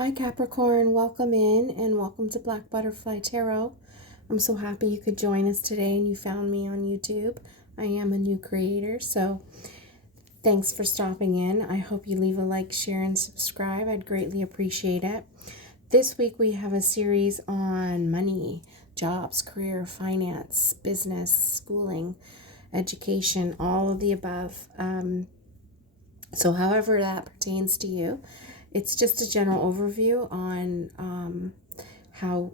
Hi Capricorn, welcome in and welcome to Black Butterfly Tarot. I'm so happy you could join us today and you found me on YouTube. I am a new creator, so thanks for stopping in. I hope you leave a like, share, and subscribe. I'd greatly appreciate it. This week we have a series on money, jobs, career, finance, business, schooling, education, all of the above. So however that pertains to you. It's just a general overview on how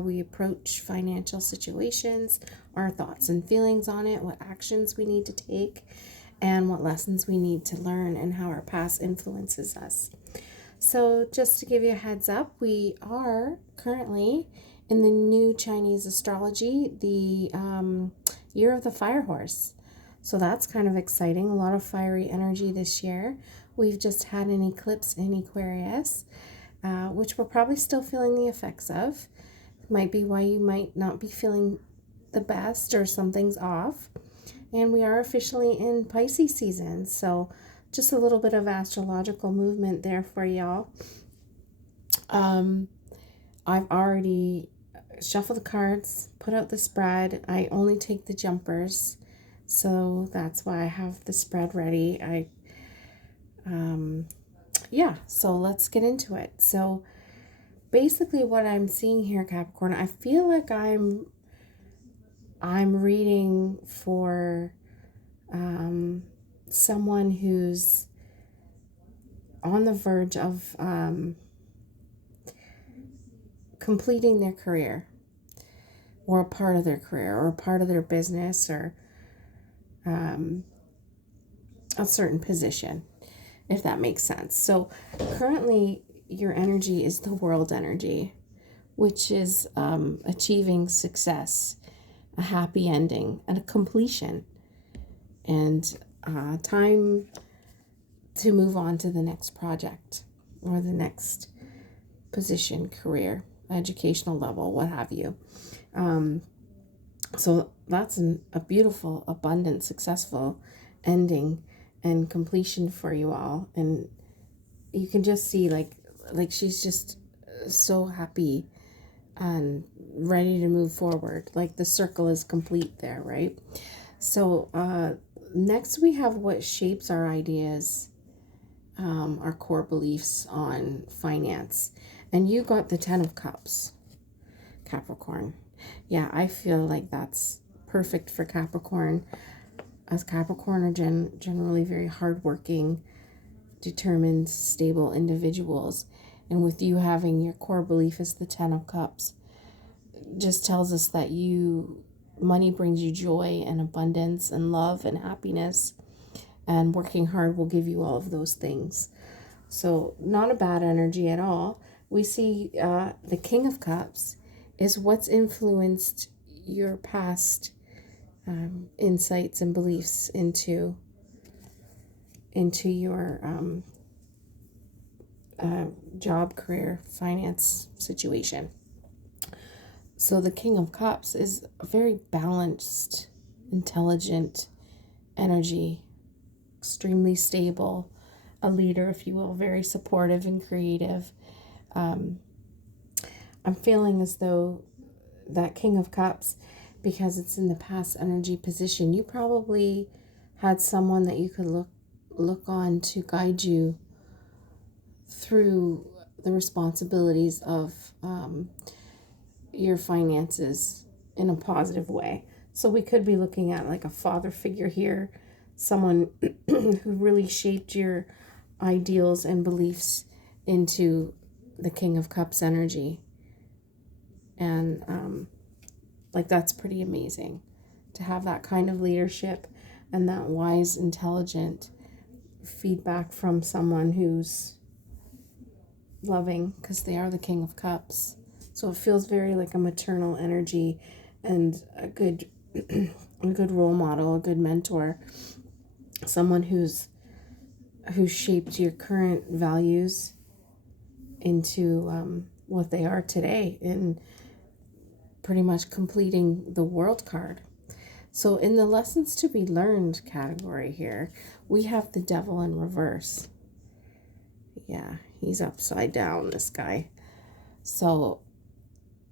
we approach financial situations, our thoughts and feelings on it, what actions we need to take, and what lessons we need to learn, and how our past influences us. So just to give you a heads up, we are currently in the new Chinese astrology, the year of the fire horse. So that's kind of exciting. A lot of fiery energy this year. We've just had an eclipse in Aquarius, which we're probably still feeling the effects of. Might be why you might not be feeling the best or something's off. And we are officially in Pisces season. So just a little bit of astrological movement there for y'all. I've already shuffled the cards, put out the spread. I only take the jumpers. So that's why I have the spread ready. So let's get into it. So basically what I'm seeing here, Capricorn, I feel like I'm reading for someone who's on the verge of completing their career, or a part of their career, or a part of their business, or a certain position, if that makes sense. So currently your energy is the world energy, which is achieving success, a happy ending, and a completion, and time to move on to the next project or the next position, career, educational level, what have you. So that's a beautiful, abundant, successful ending and completion for you all. And you can just see like she's just so happy and ready to move forward. Like the circle is complete there, right? So next we have what shapes our ideas, our core beliefs on finance. And you got the 10 of Cups, Capricorn. Yeah, I feel like that's perfect for Capricorn, as Capricorn are generally very hardworking, determined, stable individuals. And with you having your core belief as the 10 of Cups, just tells us that money brings you joy and abundance and love and happiness, and working hard will give you all of those things. So not a bad energy at all. We see the King of Cups is what's influenced your past insights and beliefs into your job, career, finance situation. So the King of Cups is a very balanced, intelligent energy, extremely stable, a leader, if you will, very supportive and creative. I'm feeling as though that King of Cups, because it's in the past energy position, you probably had someone that you could look on to guide you through the responsibilities of your finances in a positive way. So we could be looking at like a father figure here, someone who really shaped your ideals and beliefs into the King of Cups energy. And that's pretty amazing to have that kind of leadership and that wise, intelligent feedback from someone who's loving, because they are the King of Cups. So it feels very like a maternal energy, and a good role model, a good mentor, someone who's shaped your current values into what they are today, in pretty much completing the world card. So in the lessons to be learned category here, we have the Devil in reverse. Yeah, he's upside down, this guy. So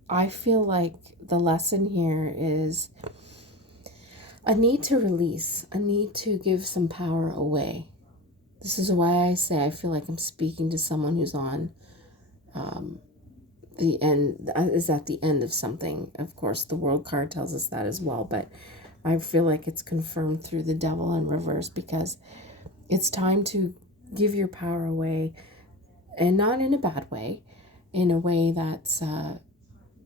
I feel like the lesson here is a need to release, a need to give some power away. This is why I say I feel like I'm speaking to someone who's on the end, is at the end of something. Of course, the World card tells us that as well, but I feel like it's confirmed through the Devil in reverse, because it's time to give your power away, and not in a bad way, in a way that's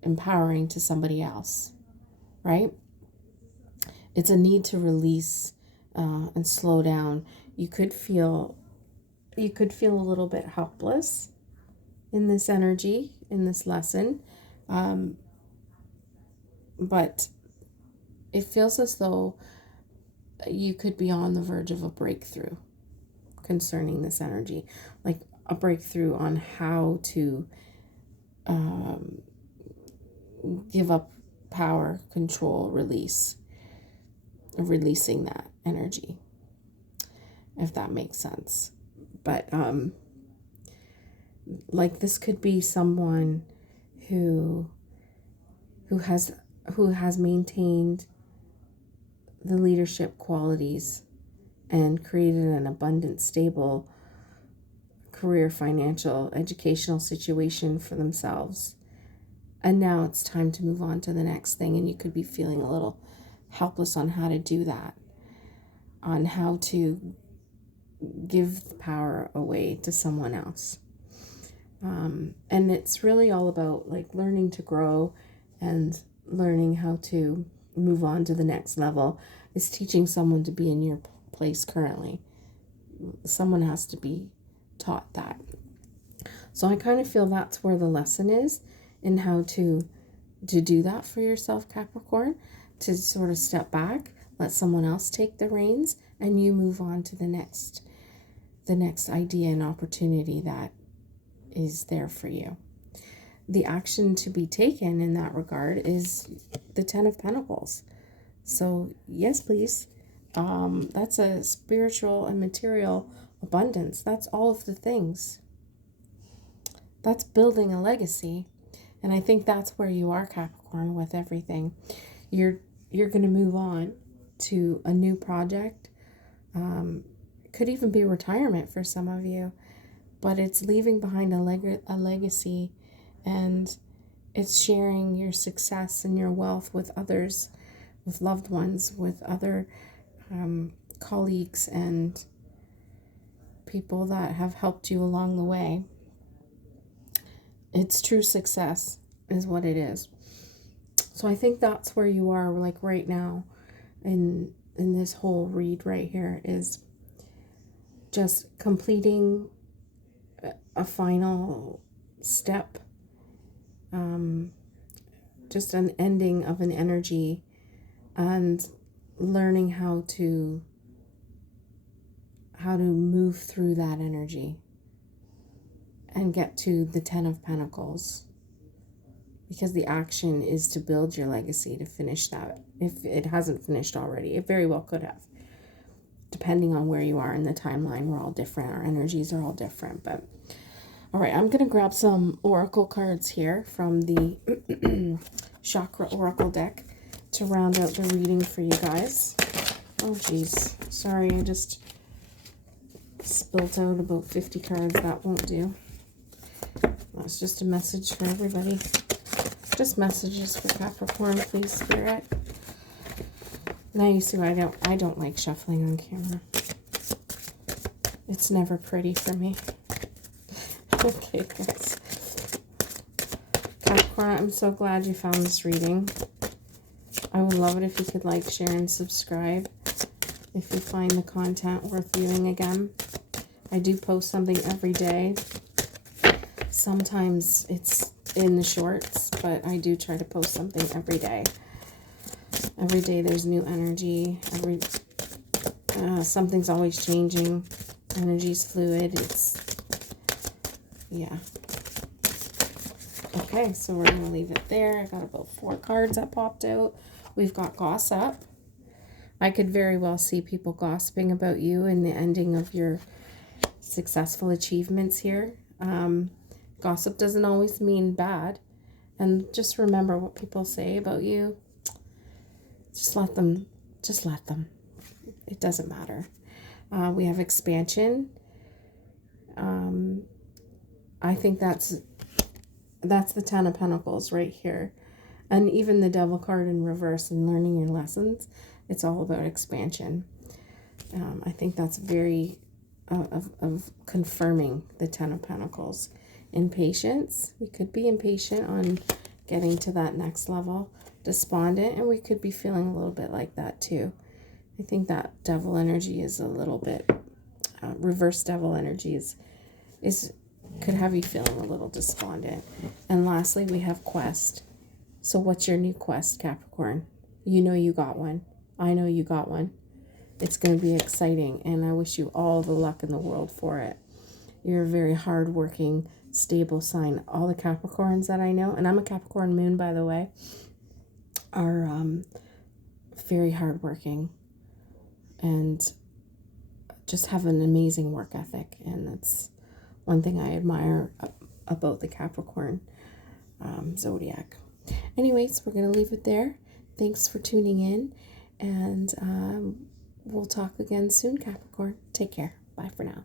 empowering to somebody else, right? It's a need to release and slow down. You could feel a little bit helpless in this energy, in this lesson, but it feels as though you could be on the verge of a breakthrough concerning this energy, like a breakthrough on how to give up power, control, releasing that energy, if that makes sense. But like, this could be someone who has maintained the leadership qualities and created an abundant, stable career, financial, educational situation for themselves. And now it's time to move on to the next thing, and you could be feeling a little helpless on how to do that, on how to give the power away to someone else. And it's really all about like learning to grow and learning how to move on to the next level. It's teaching someone to be in your place currently. Someone has to be taught that. So I kind of feel that's where the lesson is, in how to do that for yourself, Capricorn, to sort of step back, let someone else take the reins, and you move on to the next idea and opportunity that is there for you. The action to be taken in that regard is the Ten of Pentacles. So yes, please. That's a spiritual and material abundance. That's all of the things. That's building a legacy. And I think that's where you are, Capricorn, with everything. You're going to move on to a new project. Could even be retirement for some of you, but it's leaving behind a legacy, and it's sharing your success and your wealth with others, with loved ones, with other colleagues and people that have helped you along the way. It's true success is what it is. So I think that's where you are, like right now in this whole read right here, is just completing a final step, just an ending of an energy, and learning how to move through that energy and get to the Ten of Pentacles, because the action is to build your legacy, to finish that. If it hasn't finished already, it very well could have, depending on where you are in the timeline. We're all different, our energies are all different. But all right, I'm going to grab some oracle cards here from the Chakra Oracle deck to round out the reading for you guys. Oh geez, sorry, I just spilt out about 50 cards. That won't do. That's just a message for everybody. Just messages for Capricorn, please, Spirit. Now you see why I don't like shuffling on camera. It's never pretty for me. Okay, guys. Capricorn, I'm so glad you found this reading. I would love it if you could like, share, and subscribe if you find the content worth viewing again. I do post something every day. Sometimes it's in the shorts, but I do try to post something every day. Every day there's new energy. Something's always changing. Energy's fluid. Yeah. Okay, so we're going to leave it there. I got about 4 cards that popped out. We've got gossip. I could very well see people gossiping about you in the ending of your successful achievements here. Gossip doesn't always mean bad. And just remember what people say about you. Just let them. It doesn't matter. We have expansion. I think that's the Ten of Pentacles right here. And even the Devil card in reverse and learning your lessons. It's all about expansion. I think that's very of confirming the Ten of Pentacles. Impatience. We could be impatient on getting to that next level. Despondent, and we could be feeling a little bit like that too. I think that devil energy is a little bit reverse devil energy could have you feeling a little despondent. And lastly, we have quest. So what's your new quest, Capricorn? You know you got one. I know you got one. It's going to be exciting, and I wish you all the luck in the world for it. You're a very hardworking, stable sign. All the Capricorns that I know, and I'm a Capricorn moon, by the way, are very hardworking and just have an amazing work ethic. And that's one thing I admire about the Capricorn zodiac. Anyways, we're going to leave it there. Thanks for tuning in, and we'll talk again soon, Capricorn. Take care. Bye for now.